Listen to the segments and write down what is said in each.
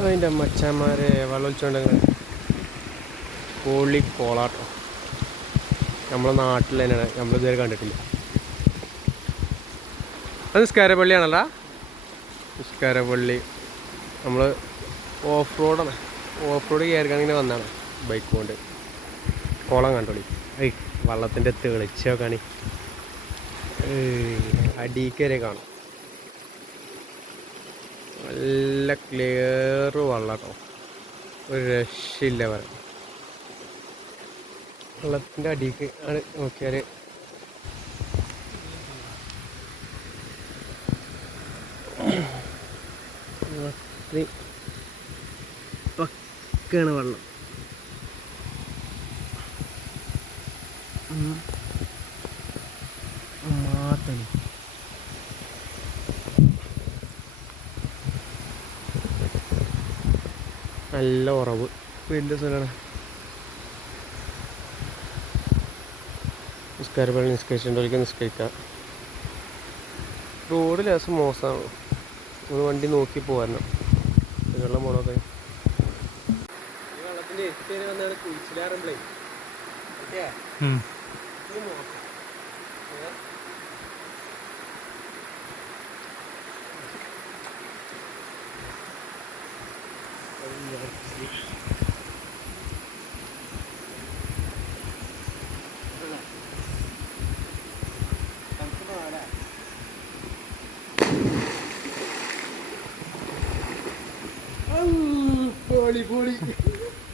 അതിൻ്റെ മച്ചന്മാരെ വെള്ളമൊഴിച്ചോണ്ടെങ്കിൽ കോളി കോളാട്ടോ. നമ്മളെ നാട്ടിൽ തന്നെയാണ്, നമ്മളിതുവരെ കണ്ടിട്ടില്ല. അത് നിസ്കാരപ്പള്ളിയാണല്ലോ. നിസ്കാരപ്പള്ളി നമ്മൾ ഓഫ് റോഡാണ്. ഓഫ് റോഡ് കയറിക്കാൻ ഇങ്ങനെ വന്നതാണ് ബൈക്ക് കൊണ്ട്. കുളം കണ്ടോളി. വള്ളത്തിൻ്റെ തെളിച്ചൊക്കെയാണ്. അടിക്കരെ കാണും. നല്ല ക്ലിയർ വെള്ളം കേട്ടോ, ഒരു രക്ഷയില്ല. വെള്ളത്തിൻ്റെ അടിക്ക് ആണ് നോക്കിയാൽ പക്കാണ് വെള്ളം. മാത്തനി നല്ല ഉറവ്. വലിയ സ്ഥലമാണ്. നിസ്കാരപ്പള്ളി നിസ്കരിച്ചിട്ടുണ്ടെങ്കിൽ നിസ്കരിക്കാം. റോഡ് ലേശം മോശമാണ്. ഒന്ന് വണ്ടി നോക്കി പോരണം. വെള്ളം പോണൊക്കെ ഈ വെള്ളത്തിൻ്റെ എത്തിനെ വന്നാണ് കുഴിച്ചിലാറുമ്പളേ.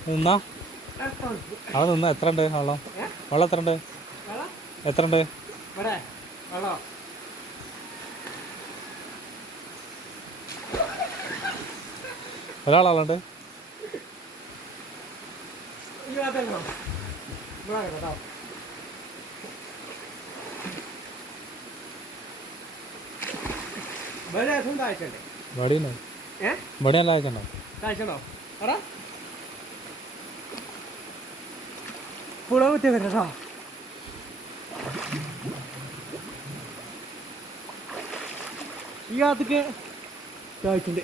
നിന്നാ അത് നിന്നാ എത്ര ഉണ്ട് വെള്ളം? വെള്ളം എത്ര ഉണ്ട്? എത്ര ഉണ്ട്? ഒരാളുണ്ട്. ബടിയല്ല അയക്കണ്ടോ? പുള കുത്തിയ കേട്ടോ. ഈ ഭാഗത്തേക്ക് കാഴ്ചണ്ട്.